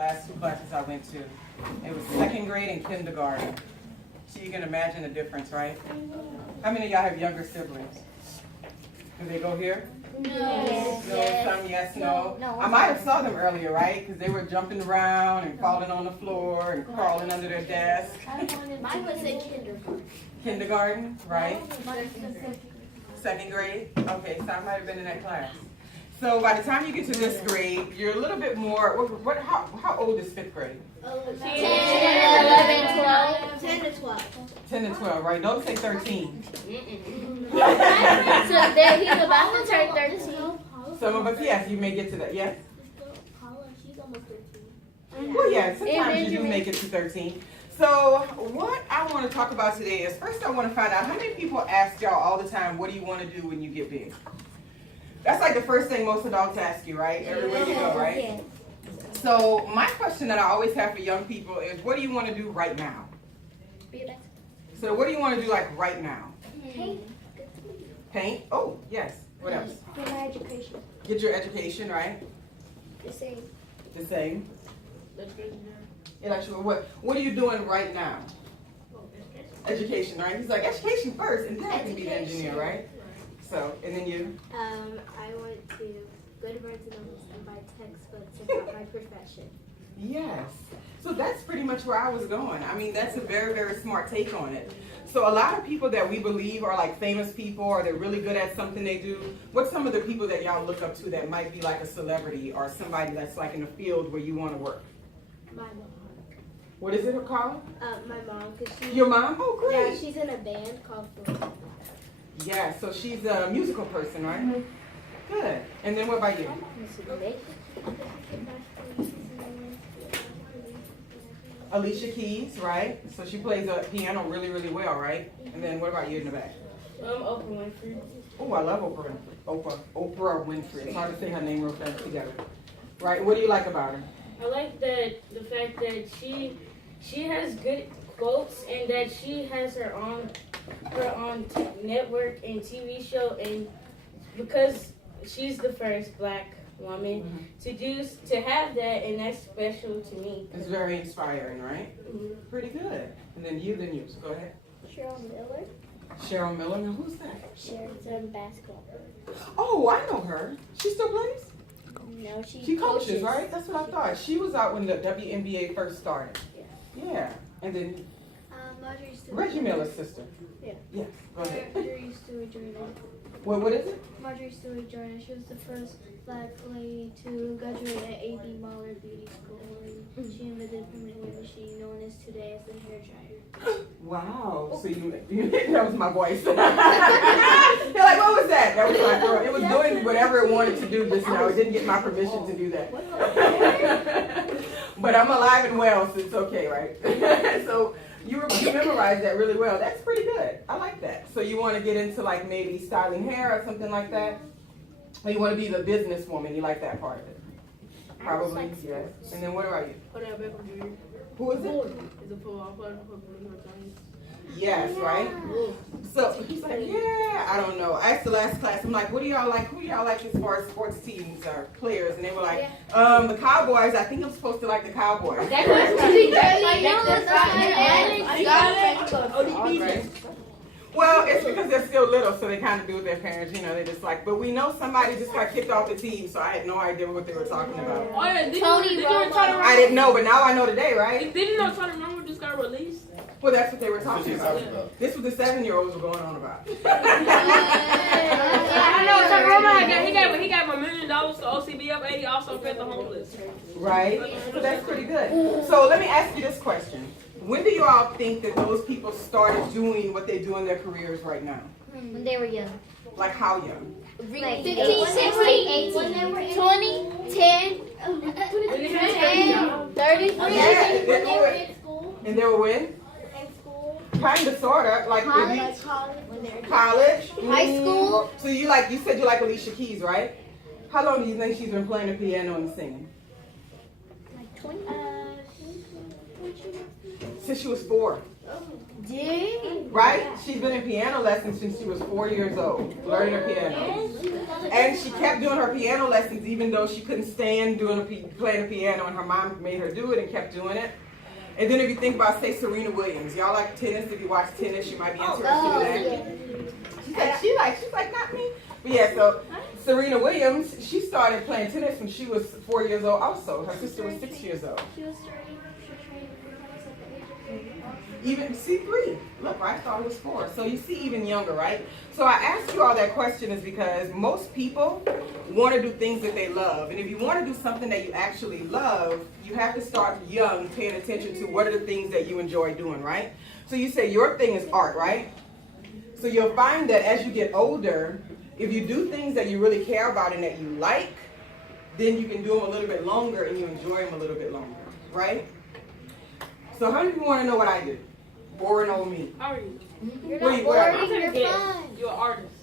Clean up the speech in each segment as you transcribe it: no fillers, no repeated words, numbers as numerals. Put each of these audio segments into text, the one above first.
last two classes I went to. It was second grade and kindergarten. So you can imagine the difference, right? How many of y'all have younger siblings? Do they go here? No. No, some yes, no. No. I might have saw them earlier, right? Because they were jumping around and falling on the floor and crawling under their desk. Mine was in kindergarten. Kindergarten, right? Second grade? Okay, so I might have been in that class. So by the time you get to this grade, you're a little bit more, how old is fifth grade? 10, 11, 12. 10 to 12. 10 to 12, right? Don't say 13. So then he's about to turn 13. Some of us, yes, you may get to that, yes? She's almost 13. Well, yeah, sometimes you do make it to 13. So what I want to talk about today is, first I want to find out how many people ask y'all all the time, what do you want to do when you get big? That's like the first thing most adults ask you, right? Everywhere you go, right? Yeah. So my question that I always have for young people is, what do you want to do right now? So what do you want to do like right now? Paint. Paint? Oh, yes. What else? Get my education. Get your education, right? The same. The same. Electrical. What are you doing right now? Education, right? He's like, education first, and then I can be the engineer, right? So, and then you? I want to go to Barnes & Noble and buy textbooks about my profession. Yes. So that's pretty much where I was going. I mean, that's a very, very smart take on it. So a lot of people that we believe are like famous people or they're really good at something they do, what's some of the people that y'all look up to that might be like a celebrity or somebody that's like in a field where you want to work? My mom. What is it called? My mom. Cause she, Your mom? Oh, great. Yeah, she's in a band called Florida. Yeah, so she's a musical person, right? Good. And then what about you? Alicia Keys, right? So she plays the piano really, really well, right? And then what about you in the back? Oprah Winfrey. Oh, I love Oprah. Oprah Winfrey. It's hard to say her name real fast together. Right? What do you like about her? I like the fact that she has good quotes and that she has her own network and TV show, and because she's the first black woman to have that, and that's special to me. It's very inspiring, right? Pretty good. And then you. So go ahead. Cheryl Miller. Cheryl Miller. Now who's that? She's in basketball. Oh, I know her. She still plays? No, She coaches, right? That's what I thought. She was out when the WNBA first started. Yeah. And then Marjorie Stewart. Reggie Miller's sister. Yeah. Yes. Go ahead. Marjorie Stewart Jordan. What is it? Marjorie Stewart Jordan. She was the first black lady to graduate at A.B. Mahler Beauty School. She invented a permanent machine known as today as the hairdryer. Wow. So you that was my voice. You're like, what was that? That was my girl. It was doing whatever it wanted to do just now. It didn't get my permission to do that. But I'm alive and well, so it's okay, right? So you memorized that really well. That's pretty good. I like that. So you want to get into like maybe styling hair or something like that? Or you want to be the businesswoman? You like that part of it? Probably, yes. And then what about you? Who is it? Yes, right? So he's like, yeah, I don't know. I asked the last class, I'm like, what do y'all like? Who do y'all like as far as sports teams or players? And they were like, the Cowboys. I think I'm supposed to like the Cowboys. Well, it's because they're still little, so they kind of do with their parents, you know, they just like, but we know somebody just got kicked off the team, so I had no idea what they were talking about. Oh yeah, Tony Romo. I didn't know, but now I know today, right? Didn't you know Tony Romo just got released? Well, that's what they were talking about. This was the 7-year-olds were going on about. I know Tony Romo. He got $1 million to OCBF, and he also fed the homeless. Right? So that's pretty good. So let me ask you this question. When do you all think that those people started doing what they do in their careers right now? When they were young. Like how young? Like 15, 16, 18, 20, 10, 30. Yeah, When they were in school. And they were when? In school. Kind of, sort of. Like College. college? High school. So you said you like Alicia Keys, right? How long do you think she's been playing the piano and singing? Like 20. Since she was 4. Dang. Right? She's been in piano lessons since she was 4 years old, learning the piano. And she kept doing her piano lessons even though she couldn't stand playing the piano, and her mom made her do it and kept doing it. And then if you think about, say, Serena Williams, y'all like tennis. If you watch tennis, you might be interested in that. She's like, not me. But yeah, so Serena Williams, she started playing tennis when she was 4 years old also. Her sister was 6 years old. She was training for tennis at the age of 3. Even, see, 3. Look, I thought it was 4. So you see, even younger, right? So I asked you all that question is because most people want to do things that they love. And if you want to do something that you actually love, you have to start young, paying attention to what are the things that you enjoy doing, right? So you say your thing is art, right? So you'll find that as you get older, if you do things that you really care about and that you like, then you can do them a little bit longer and you enjoy them a little bit longer, right? So how many people want to know what I do? Boring old me. How are you? You're What not you- what I- boring, you're fun. You're an artist.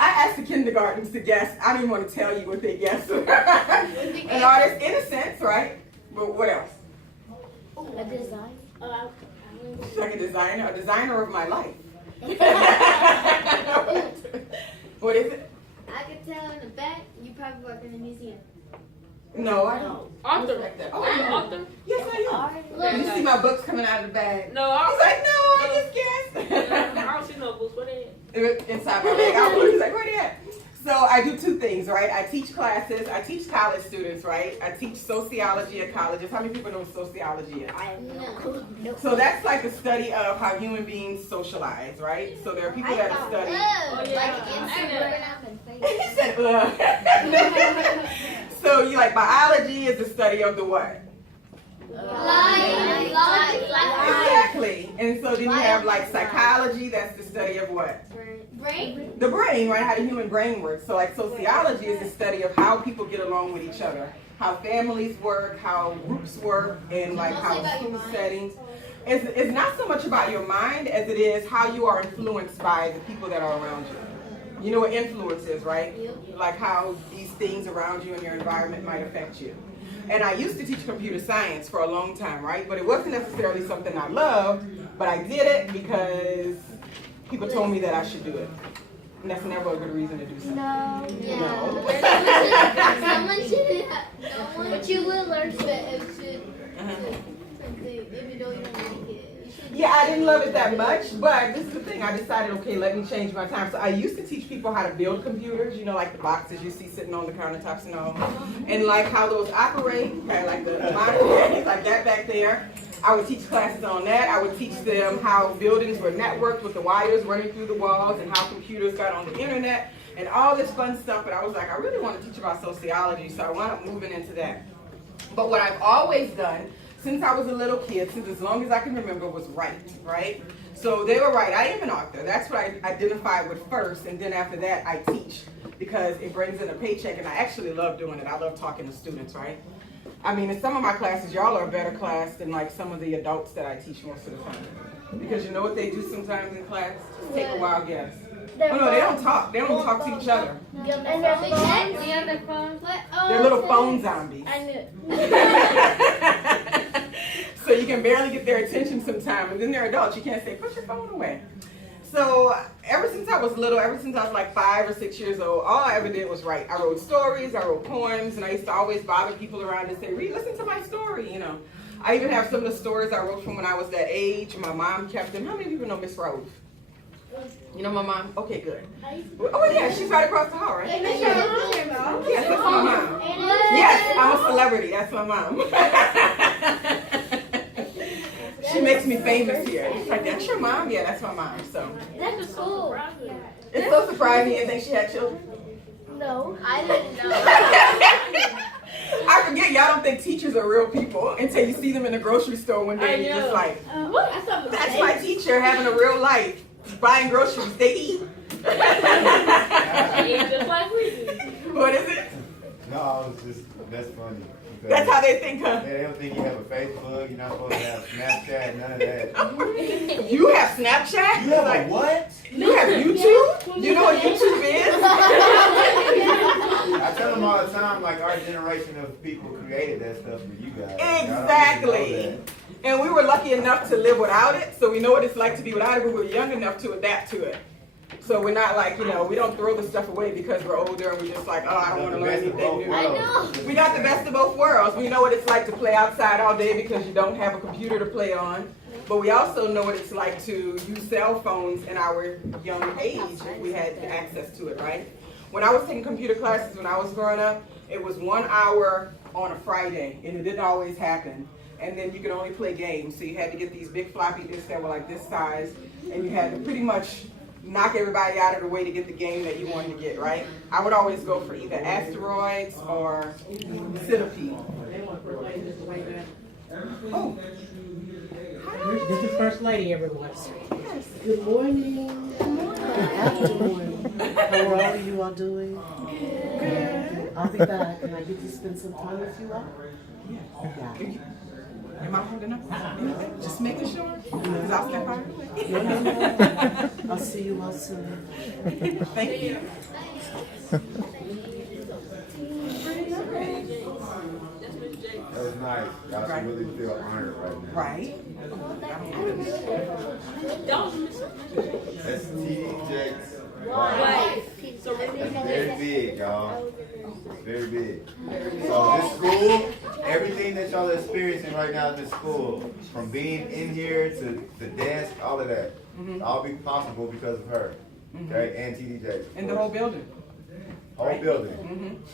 I asked the kindergartens to guess. I didn't want to tell you what they guessed. An artist, in a sense, right? But what else? A design. She's like a designer of my life. What is it? I could tell in the back, you probably work in a museum. No, I don't. Author. Like that. Oh, are you an author? Yes, I am. You see my books coming out of the bag. No, He's like, no, I just guessed. I don't see no books. What they? Inside my leg. I was like, where they at? So I do 2 things, right? I teach classes. I teach college students, right? I teach sociology at colleges. How many people know what sociology is? I have no. So that's like the study of how human beings socialize, right? So there are people that are studying. yeah. He said, ugh. So you like biology is the study of the what? Exactly. And so then you have like psychology, that's the study of what? Brain. The brain, right? How the human brain works. So like sociology is the study of how people get along with each other, how families work, how groups work, and like how school settings. It's not so much about your mind as it is how you are influenced by the people that are around you. You know what influence is, right? Like how these things around you and your environment might affect you. And I used to teach computer science for a long time, right? But it wasn't necessarily something I loved, but I did it because people told me that I should do it. And that's never a good reason to do something. No. No. Someone should. But you will learn it should. Even though you don't like it. Yeah, I didn't love it that much, but this is the thing. I decided, okay, let me change my time. So I used to teach people how to build computers, you know, like the boxes you see sitting on the countertops and all. And like how those operate, okay, like the monitor, like that back there. I would teach classes on that. I would teach them how buildings were networked with the wires running through the walls and how computers got on the internet and all this fun stuff. But I was like, I really want to teach about sociology, so I wound up moving into that. But what I've always done since I was a little kid, since as long as I can remember, was write, right? So they were right. I am an author. That's what I identified with first, and then after that, I teach because it brings in a paycheck, and I actually love doing it. I love talking to students, right? I mean, in some of my classes, y'all are a better class than like some of the adults that I teach most of the time. Because you know what they do sometimes in class? Just take a wild guess. Oh no, they don't talk. They don't talk to each other. And their phones. They're little phone zombies. I knew. So you can barely get their attention sometimes. And then they're adults. You can't say, put your phone away. So ever since I was little, ever since I was like 5 or 6 years old, all I ever did was write. I wrote stories, I wrote poems, and I used to always bother people around and say, listen to my story, you know. I even have some of the stories I wrote from when I was that age. My mom kept them. How many people know Miss Rose? You know my mom? Okay, good. Oh yeah, she's right across the hall, right? Yes, that's my mom. Yes, I'm a celebrity. That's my mom. She makes me famous here. She's like, that's your mom? Yeah, that's my mom. So That's cool. it's so surprising you didn't think she had children. No, I didn't know. I forget y'all don't think teachers are real people until you see them in the grocery store one day and you're just like, that's my teacher having a real life. Buying groceries, they eat. Just like we do. What is it? No, I was just, that's funny. That's how they think, huh? They don't think you have a Facebook, you're not supposed to have Snapchat, none of that. You have Snapchat? You have Like, a what? you have YouTube? You know what YouTube is? I tell them all the time, like, our generation of people created that stuff for you guys. Exactly. And we were lucky enough to live without it, so we know what it's like to be without it, but we were young enough to adapt to it. So we're not like, we don't throw the stuff away because we're older and we're just like, oh, I don't want to learn anything new. I know. We got the best of both worlds. We know what it's like to play outside all day because you don't have a computer to play on. But we also know what it's like to use cell phones in our young age if we had access to it, right? When I was taking computer classes when I was growing up, it was 1 hour on a Friday, and it didn't always happen. And then you could only play games, so you had to get these big floppy disks that were like this size, and you had to pretty much knock everybody out of the way to get the game that you wanted to get, right? I would always go for either Asteroids or Centipede. Oh. This is First Lady, everyone. Yes. Good morning. Good afternoon. How are you all doing? Good. I'll be back. Can I get to spend some time with you all? Yeah. Am I holding up? Just making sure? Because I'll step out of the way. No. I'll see you all soon. Thank you. That was nice. Y'all should really feel honored right now. Right? That's TD Jake's Wife. That's very big, y'all. It's very big. So this school, everything that y'all are experiencing right now at this school, from being in here to the desk, all of that, all be possible because of her. Okay, and TD Jake. And the whole building. Whole building.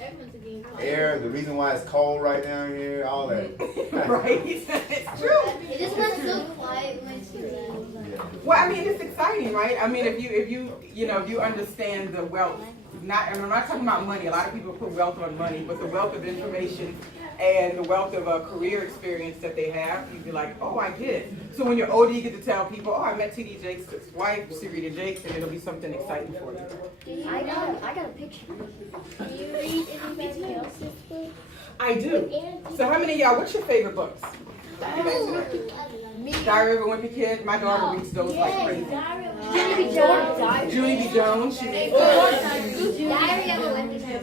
Everyone's a game. Air, the reason why it's cold right down here, all that. Right? It's true. It just went so quiet when it's Well, I mean, it's exciting, right? I mean, if you understand the wealth, and I'm not talking about money. A lot of people put wealth on money, but the wealth of information and the wealth of a career experience that they have, you'd be like, oh, I get it. So when you're older, you get to tell people, oh, I met TD Jake's wife, Sarita Jakes, and it'll be something exciting for you. I got a picture. Do you read anybody else's book? I do. So how many of y'all, what's your favorite books? Me. Diary of a Wimpy Kid? My daughter reads those like crazy. Junie B. Jones. Junie B. Jones, she reads Diary of a Wimpy Kid.